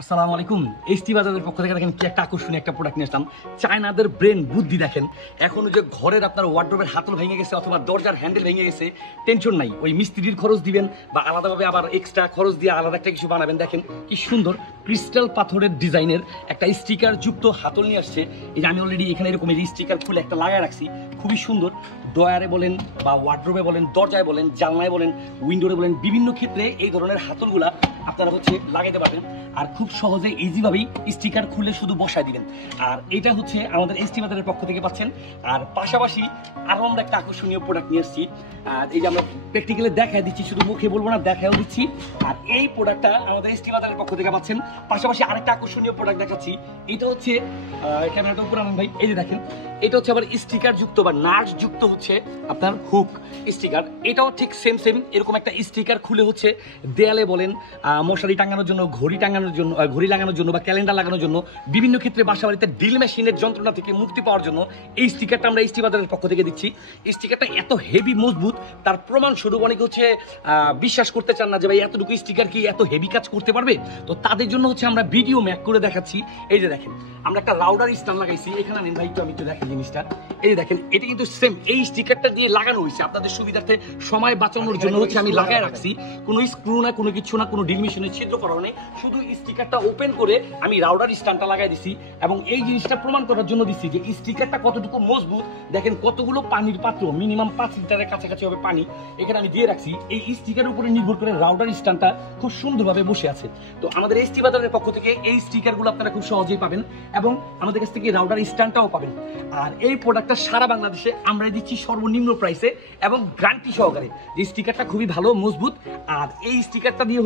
আসসালামু আলাইকুম। এইচটি বাজারের পক্ষ থেকে দেখেন কি একটা আকর্ষণীয় একটা প্রোডাক্ট নিয়ে আসলাম। চায়নাদের ব্রেন বুদ্ধি দেখেন। এখন যে ঘরের আপনার ওয়ার্ডরোবের হাতল ভেঙে গেছে অথবা দরজার হ্যান্ডেল ভেঙে গেছে, টেনশন নাই। ওই মিস্ত্রির খরচ দিবেন বা আলাদাভাবে আবার এক্সট্রা খরচ দিয়ে আলাদা একটা কিছু বানাবেন। দেখেন কি সুন্দর ক্রিস্টাল পাথরের ডিজাইনের একটা স্টিকার যুক্ত হাতল নিয়ে আসছে। এই যে আমি অলরেডি এখানে এরকম এই স্টিকার খুলে একটা লাগায় রাখছি, খুবই সুন্দর। ডয়ারে বলেন বা ওয়ার্ডরোবে বলেন, দরজায় বলেন, জানলায় বলেন, উইন্ডোরে বলেন, বিভিন্ন ক্ষেত্রে এই ধরনের হাতলগুলা আপনারা লাগাইতে পারবেন। আর খুব সহজে ইজিভাবেই স্টিকার খুলে শুধু বসায় দিবেন। আর এটা আমাদের এসটি বাজারের পক্ষ থেকে পাচ্ছেন। আর পাশাপাশি আরো আমরা একটা আকর্ষণীয় প্রোডাক্ট নিয়ে এসেছি। আর এই যে আমরা প্র্যাকটিক্যালি দেখায় দিচ্ছি, শুধু মুখে বলবো না, দেখাও দিচ্ছি। আর এই প্রোডাক্টটা আমাদের এসটি বাজারের পক্ষ থেকে পাচ্ছেন। পাশাপাশি আরেকটা আকর্ষণীয় প্রোডাক্ট দেখাচ্ছি। এটা ক্যামেরাটা উপর আনুন ভাই। এই যে দেখেন, এটা আবার স্টিকার যুক্ত বা নার্স যুক্ত আপনার হুক স্টিকার। এটাও ঠিক সেম এরকম একটা স্টিকার খুলে দেয়ালে বলেন, মশারি টাঙানোর জন্য, ঘড়ি লাগানোর জন্য বা ক্যালেন্ডার লাগানোর জন্য, বিভিন্ন ক্ষেত্রে বাসা বাড়িতে ড্রিল মেশিনের যন্ত্রণা থেকে মুক্তি পাওয়ার জন্য এই স্টিকারটা আমরা এসটি বাজারের পক্ষ থেকে দিচ্ছি। স্টিকারটা এত হেভি মজবুত, তার প্রমাণ স্বরূপ অনেকে বিশ্বাস করতে চান না যে ভাই এতটুকু স্টিকার কি এত হেভি কাজ করতে পারবে। তো তাদের জন্য আমরা ভিডিও ম্যাক করে দেখাচ্ছি। এই যে দেখেন, আমরা একটা রাউডার স্ট্যান্ড লাগাইছি এখানে। আনেন ভাই, আমি একটু দেখেন জিনিসটা। এই যে দেখেন, এটা কিন্তু সেম এই স্টিকারটা দিয়ে লাগানো হয়েছে। আপনাদের সুবিধার্থে সময় বাঁচানোর জন্য আমি লাগায় রাখছি। কোনো স্ক্রু না, কোনো কিছু না, কোনো ড্রিল মেশিনের ছিদ্র করা নেই। শুধু স্টিকারটা ওপেন করে আমি রাউডার স্ট্যান্ডটা লাগাই দিছি এবং এই জিনিসটা প্রমাণ করার জন্য দিচ্ছি যে স্টিকারটা কতটুকু মজবুত। দেখেন কতগুলো পানির পাত্র, মিনিমাম 5 লিটারের কাছাকাছি হবে পানি এখানে আমি দিয়ে রাখছি। এই স্টিকারের উপরে নির্ভর করে রাউডার স্ট্যান্ডটা খুব সুন্দরভাবে বসে আছে। তো আমাদের এসটি বাজারের পক্ষ থেকে এই স্টিকারগুলো আপনারা খুব সহজেই পাবেন এবং আমাদের কাছ থেকে রাউডার স্ট্যান্ডটাও পাবেন। আর এই প্রোডাক্টটা সারা বাংলাদেশে আমরা দিচ্ছি সর্বনিম্ন প্রাইসে এবং গ্যারান্টি সহকারে। যে স্টিকারটা খুবই ভালো মজবুত। আর এই স্টিকারটা দিয়ে